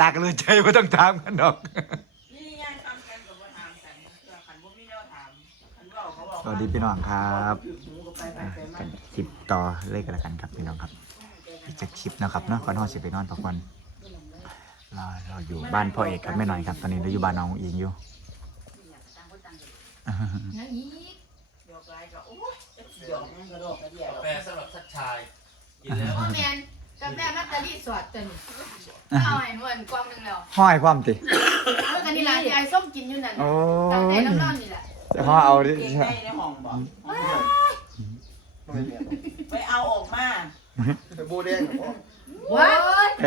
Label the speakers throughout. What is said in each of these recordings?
Speaker 1: ตากันเลยใจว่าต้องถามกันดอก
Speaker 2: นี่ไงทำกันกับว่าถามกันเพื่อขันบ่มีแนวถามขันเว่าเขาบอก
Speaker 1: สวัสดีพี่น้องครับ
Speaker 2: หูก็ไปไป
Speaker 1: อะ
Speaker 2: ไปมา
Speaker 1: กันคลิปต่อเลยกันแล้วกันครับพี่น้องครับอีกจะคลิปนะครับเนาะก่อนนอนสิไปนอนพักผ่อนเราเราอยู่บ้านพ่อเอกครับแม่หน่อยครับ ตอนนี้เราอยู่บ้านน้องอิงอยู่
Speaker 3: ยังอีก
Speaker 2: เดี๋ยวไกลก็โอ้ยจะเสียวมันกระโดดกระเดี่ยว
Speaker 4: กาแฟสำหรับชัดชาย กินแล้ว
Speaker 3: โอแมน กาแฟนัตตาลีสวดจนเอาให้เหมือนกวางหนึงแล้ว
Speaker 1: ห้อยความติ
Speaker 3: เมื่อกันนี่ล่ะที่ไอ้ส้มกินอยู่นั่น
Speaker 1: โอ้
Speaker 3: ตั้งแต่
Speaker 1: ย
Speaker 3: น้ำร้อนนี่แหละ
Speaker 1: จะพ่อเอาดิ
Speaker 2: เก่งได้ในห้องบอกไปเอาออกมา
Speaker 5: ไปโบแดงเหรอ
Speaker 3: ว้ายว้าย
Speaker 4: เ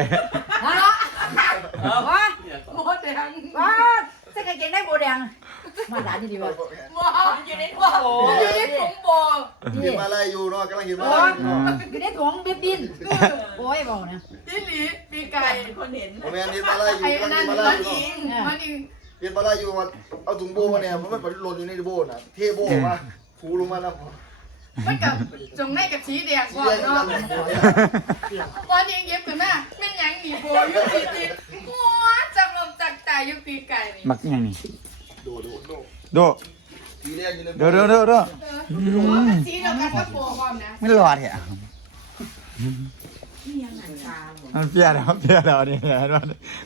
Speaker 4: นี่ย
Speaker 3: โมแดง
Speaker 6: ว้าใส่กางเกงได้โบแดง มาหลานนี่ดีวะ
Speaker 3: ว้าอยู่ในว้าอยู่ในถุงโบ
Speaker 5: เห็นมาไล่อยู่เนาะกำลังเห็นมา
Speaker 6: โอ้
Speaker 5: ไล่
Speaker 6: ย
Speaker 5: อยู่เนาะ
Speaker 6: อยู่ในถุงบิบบินโอ้ยบอกนะ
Speaker 3: ที่หลีปีไก่
Speaker 2: ไก่เป็นคนเห็น
Speaker 5: โอ้แม่นเห็นมาไล่อยู่
Speaker 3: ไอ้
Speaker 5: กำลั
Speaker 3: นั่
Speaker 5: ง
Speaker 3: น
Speaker 5: เห็นมาไล่
Speaker 3: มัน
Speaker 5: อยู่
Speaker 3: อิ
Speaker 5: เนาะ
Speaker 3: งมันอิง
Speaker 5: เห็นมาไล่อยู่มาเอาถุงโบมาเนี่ยมันไม่ปล่อยหล่นอยู่ในโบน่ะเทโบมาฟูลงมาแล้ว
Speaker 3: มันกับจงในกับสีแดงก่อน
Speaker 5: แยกกัน
Speaker 3: เนาะ
Speaker 5: แล้ว
Speaker 3: วันนี้เย็บขึ้นมาแม่นยังหนีโบอยู่ปีตีหัวจังลมจักตายอยู่ปีไก่นี่
Speaker 1: มักยังนี่
Speaker 5: โดดโดดโดด
Speaker 1: โด
Speaker 5: ทีแรกอยู่ใน
Speaker 1: เดี๋ยวเดี๋ยวเดี๋ยวเดี๋ยว
Speaker 3: เออหัวมันสีเดียวกันกับโบความนะ
Speaker 1: ไม่รอดเหรอ
Speaker 2: นี่ยังหนังคาหมด
Speaker 1: มันเพี้ยแล้วเพี้ยแล้วนี่เห็นว่า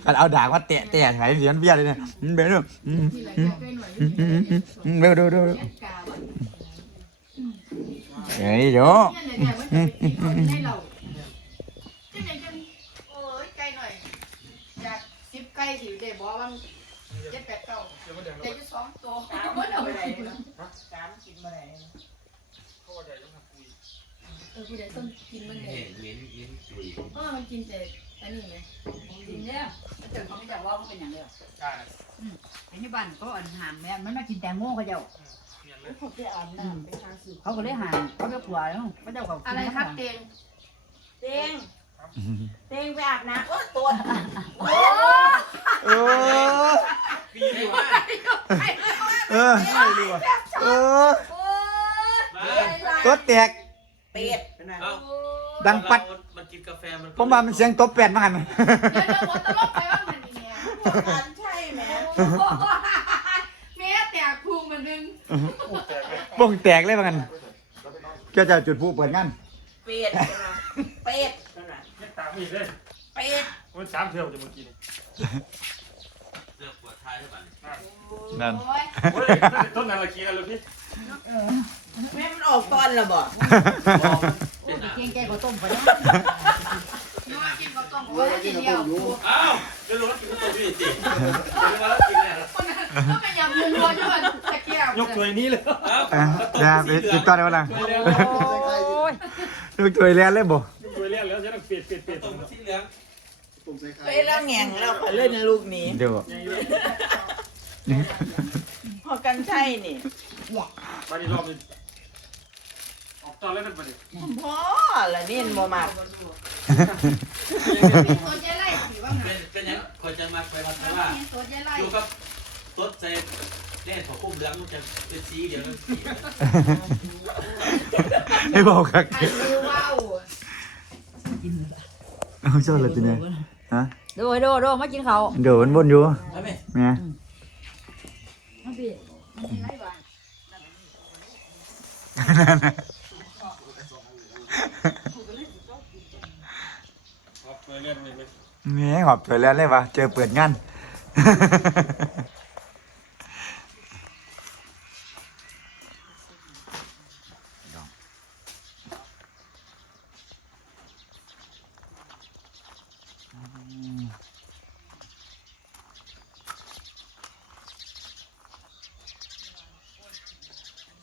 Speaker 1: กันเอาดากมาแตะแตะไงเสียงเพี้ยเลยเนี่ยมันเบลดูอืม
Speaker 3: ที่ไหน
Speaker 1: อืม
Speaker 3: จะไปหน่อย
Speaker 1: อืมอืมอืมอืมเบลดูดูดู
Speaker 3: แยกกาบัด
Speaker 1: เฮ้ยโย
Speaker 3: เนี่ยเนี่ยมันจะไปกินเอาให้เราที่ไหนกันโอ้ยไกลหน่อยจากสิบไก่สิได้บอกว่าเจ็ดแปดเก้า เด็กอยู่สองตัว
Speaker 2: กาม
Speaker 3: มั
Speaker 2: มันน
Speaker 3: เอา
Speaker 2: เอา
Speaker 3: ไป
Speaker 2: ไป
Speaker 3: ไห
Speaker 2: ไห
Speaker 3: น
Speaker 2: นกามกินมาไหน
Speaker 3: เออผู้ใดต้นกินมัน
Speaker 4: เห็
Speaker 3: เนี่ย
Speaker 4: นเม้นเม้นจุย
Speaker 3: เออมันกินแต่อันนี้ไหม
Speaker 6: จริงเนี่ยเจอเขาไม่จับว่าเขาเป็นอย่างเดียวไอ้นี่บ้านเขาอันหามแม่มันมากินแตงโมเขาเจ้า
Speaker 2: เขาไปอาบน้ำไปทางสื่อ
Speaker 6: เขาก็เลยหามเขาไปขวาแล้วเขาเจ้าเขา
Speaker 3: อะไรครับเตง
Speaker 2: เตงเตงไปอาบน้ำโอ้ตัว
Speaker 1: เออ
Speaker 4: ปีนี้ว่า
Speaker 1: เออเออ
Speaker 3: โอ้ย
Speaker 4: มา
Speaker 1: ตัวแตก
Speaker 2: เป็ดนะ
Speaker 4: เอ้า
Speaker 1: ดังปัด
Speaker 4: มันกินกาแฟมัน
Speaker 1: ผมว่ามันเสียงตบแปดมาหัน
Speaker 3: เดี๋ยวเดี๋ยวหัวตลกไปว่ามันนี่เนี่ย
Speaker 2: การใช่ไหม
Speaker 3: แม่แตกพุงมันนึง
Speaker 1: วงแตกเลยมากันก็จะจุดผู้เปิดงาน
Speaker 2: เป็ดนะเป็ดนะ
Speaker 7: ยังตามอีกเลย
Speaker 2: เป็ด
Speaker 7: มันสามเที่ยวจะเมื่อกี้นี่
Speaker 4: เลือกปวดท้ายได้ป่ะเนี่ย
Speaker 1: นั่น
Speaker 3: โอ้ย
Speaker 7: โอ้ยต้นนั้นละกี้นะลูกพี่
Speaker 2: แม่มันออกตอนละบ่
Speaker 4: เป็นอะ
Speaker 6: เกงแกเขาต้มเขาเนี่ย
Speaker 3: นี่ว่ากินข้าวต้มโอ้ยทีเดียว
Speaker 4: เอ้าจะรู้ว่ากินตัวพี่สิจะมาแล้วกินแล้ว
Speaker 3: คนนั้นก็เป็นยำยัวยัวตะเกียบ
Speaker 7: ยกตัวนี้เลย
Speaker 4: เอ้า
Speaker 1: อะเดี๋ยวไปติดต่อได้บ้าง
Speaker 7: ตัวเลี้ยง
Speaker 6: โอ้ย
Speaker 1: ลูกตัวเรียนเลยบ่
Speaker 7: ตัวเลี้ยงแล้วจะต้องเปลี่ยนเปลี่ยนเปลี่ยน
Speaker 4: ตรงสีเหลือง
Speaker 5: ผมใส่ไข่
Speaker 2: ไปแล้วแงงแล้วไปเล่นลูกนี้
Speaker 1: เดี๋ยว
Speaker 2: พอกันใช่นี่
Speaker 7: มาดีรอบนึงออกตอนแล้วนั่นมาดิ
Speaker 2: พ่อละนี่บ่มาก
Speaker 3: ตัวเจ๊ไล่สิว่าไง
Speaker 4: เป็นเป็นยังคนจะมาไปมาแต่ว่า
Speaker 3: ตัวเจ๊ไล่
Speaker 4: อยู่กับต้นเซฟเล่นของคุ้มเหลืองมันจะเป็นสีเดียวกัน
Speaker 1: ให้บอกครับ
Speaker 3: อันนี้ว้าว
Speaker 1: เอาชอบเลยทีนี้ ฮะ
Speaker 6: โดโดโดมากินเขา
Speaker 1: เดี๋ยวมันวนอยู่
Speaker 4: ใช่ไหม
Speaker 1: ไง
Speaker 6: มาพี่
Speaker 7: ออกตัวเลี้ยงนี่เลย
Speaker 1: แหม่หอบถอยแล้วเลยวะเจอเปิดงาน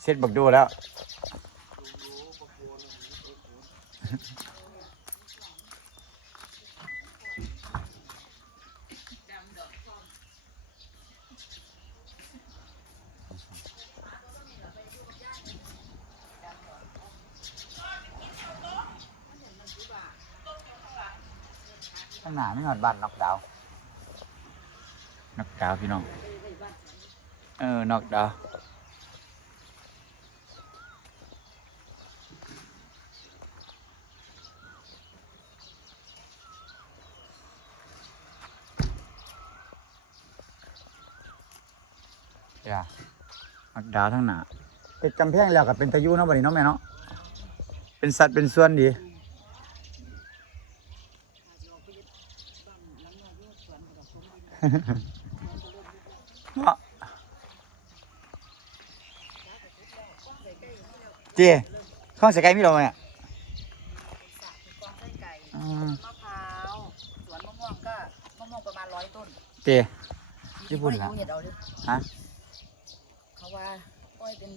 Speaker 1: เสร็จบักดูแล้ว ข้างหน้าไม่หอดบ้านนอกดาว นอกดาวพี่น้อง เออ นอกดาว อย่ามักดาวทั้งหน้าเป็นกำแพงแล้วก็เป็นตะยูเนาะบัดนี้เนาะแม่เนาะเป็นสัตว์เป็นส่วนดี เนาะเจข้องใส่ไก่มีเราไหมอะ
Speaker 6: กองไส้ไก่
Speaker 1: อืม
Speaker 6: มะพร้าวสวนมะม่วงก็มะม่วงประมาณร้อยต้น
Speaker 1: เจญี่ปุ่นเหรอ
Speaker 6: เห็ดเอาเลย
Speaker 1: ฮะ
Speaker 6: เขา ว่าปล่อยเป็น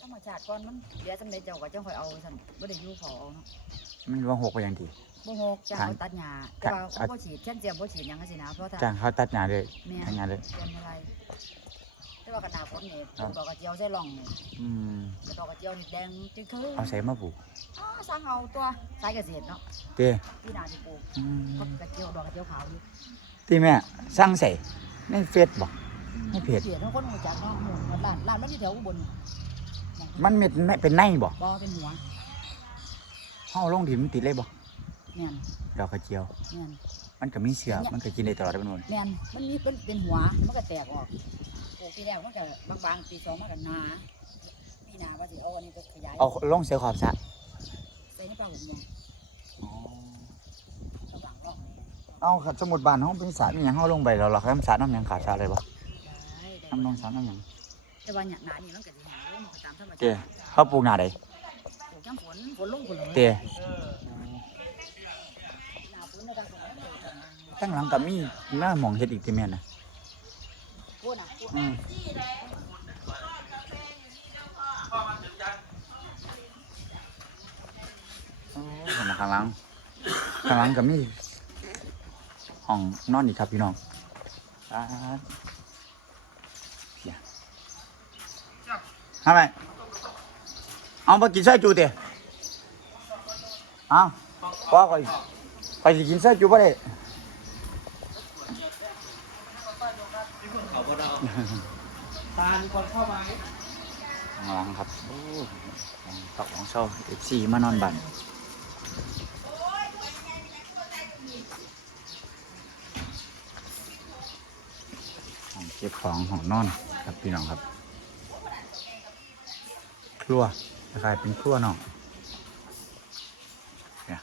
Speaker 6: ธรรมชาติก่อนมันเดี๋ยวจำเป็นเจ้าก็จังค่อยเอาสั่นบ่ได้อยู่เขาเอาเนาะ
Speaker 1: มันว่าหกไปอย่างดี
Speaker 6: บ่ฮกจ้างเขาตัดหญ้าแต่ว่าเขาบ่ฉีดเช่นเจียมบ่ฉีดหยังจังซี่นะเพราะถ้า
Speaker 1: จ้างเขาตัดหญ้าเลย
Speaker 6: แม่
Speaker 1: ทำงานเลย
Speaker 6: เรียนอะไรแต่ว่าขนาดฝนนี่ปลูกดอกกระเจียวใส่ร่องนี่
Speaker 1: อืม
Speaker 6: แต่ดอกกระเจียวนี่แดงจึงคือ
Speaker 1: เอาใส่มาปลูก
Speaker 6: อ๋อสร้างเอาตัวสายเกษตรเนาะ
Speaker 1: เจ
Speaker 6: พี่นาสิปลูก
Speaker 1: อืม
Speaker 6: ก็กระเจียวดอกกระเจียวขาวอยู่
Speaker 1: ที่แม่สร้างใส่ในเฟซบอก ในเพจ
Speaker 6: เสียทั้งคนหูจักเนาะหมู่ร้านร้านมันอยู่แถวอุบล
Speaker 1: มันเม็ดไม่เป็นในบอก
Speaker 6: บ่เป็นหัว
Speaker 1: ห้าลงดินมันติดเลยบอก
Speaker 6: แม่น
Speaker 1: ดอกกระเจียว
Speaker 6: แม่น
Speaker 1: มันก็มีเสือมันก็กินได้ตลอดได้เป็นวัน
Speaker 6: แม่นมันมีเป็นเป็นหัวมันก็แตกออกปลูกปีแรกมันก็บางๆปีสองมันก็หนาปีหน้าว่าสิเอาอันนี้ไปขยาย
Speaker 1: เอาลงเสือขอบสระ
Speaker 6: ใส่ในปลาหุ่นเนี่ยระหว่างร่อง
Speaker 1: เอาขัดสมุดบานห้องเป็นสระมีอย่างห้าลงไปแล้วเราแค่สระน้ำหยังขาดสระเลยบ่
Speaker 6: ได้ได้
Speaker 1: น้ำนองสระน้ำหยัง
Speaker 6: แต่ว่าหนานี่มันก็สิหาลงตามธรรม
Speaker 1: เจ
Speaker 6: ชาติ
Speaker 1: เขาปลูกหน้าใด
Speaker 6: ปลูกจังฝนฝนลงฝนเลย
Speaker 1: เจ
Speaker 6: หน้าฝนในการฝนมันเกิดจากนั้น
Speaker 1: ตั้งหลังกับมีหน้าหมองเฮ็ดอีกทีแม่นนะ
Speaker 6: พูดน่ะพูด
Speaker 1: อืมโอ้เห็นไหมข้างหลังข้างหลังกับมีห้องนอนอีกครับพี่น้องอ่าเพีย ทำไมเอาไปกินไส้จูเตะเอาพ่อคอยไปสิกินไส้จูป่ะเด้
Speaker 4: เขาก็ได้ทานก่อนเข้ามา
Speaker 1: ข้างหลังครับตอกของเศร้าเอฟซีมานอนบันห้องเก็บของห้องนอนครับพี่น้องครับ ครัวคล้ายเป็นครัวเนาะเนี่ย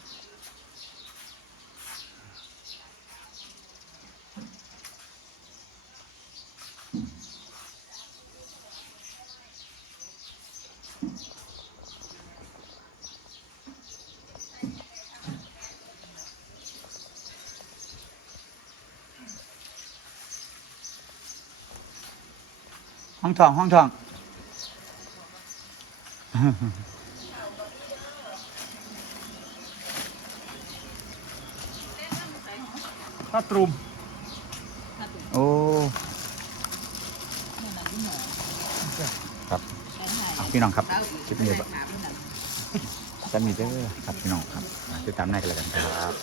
Speaker 1: ห้องทองห้องทอง
Speaker 7: ถ้าตรุม
Speaker 1: โอ้ครับเอาพี่น้องครับคลิปนี้แบบจะมีเด้อครับพี่น้องครับติดตามในกันแล้วกันครับ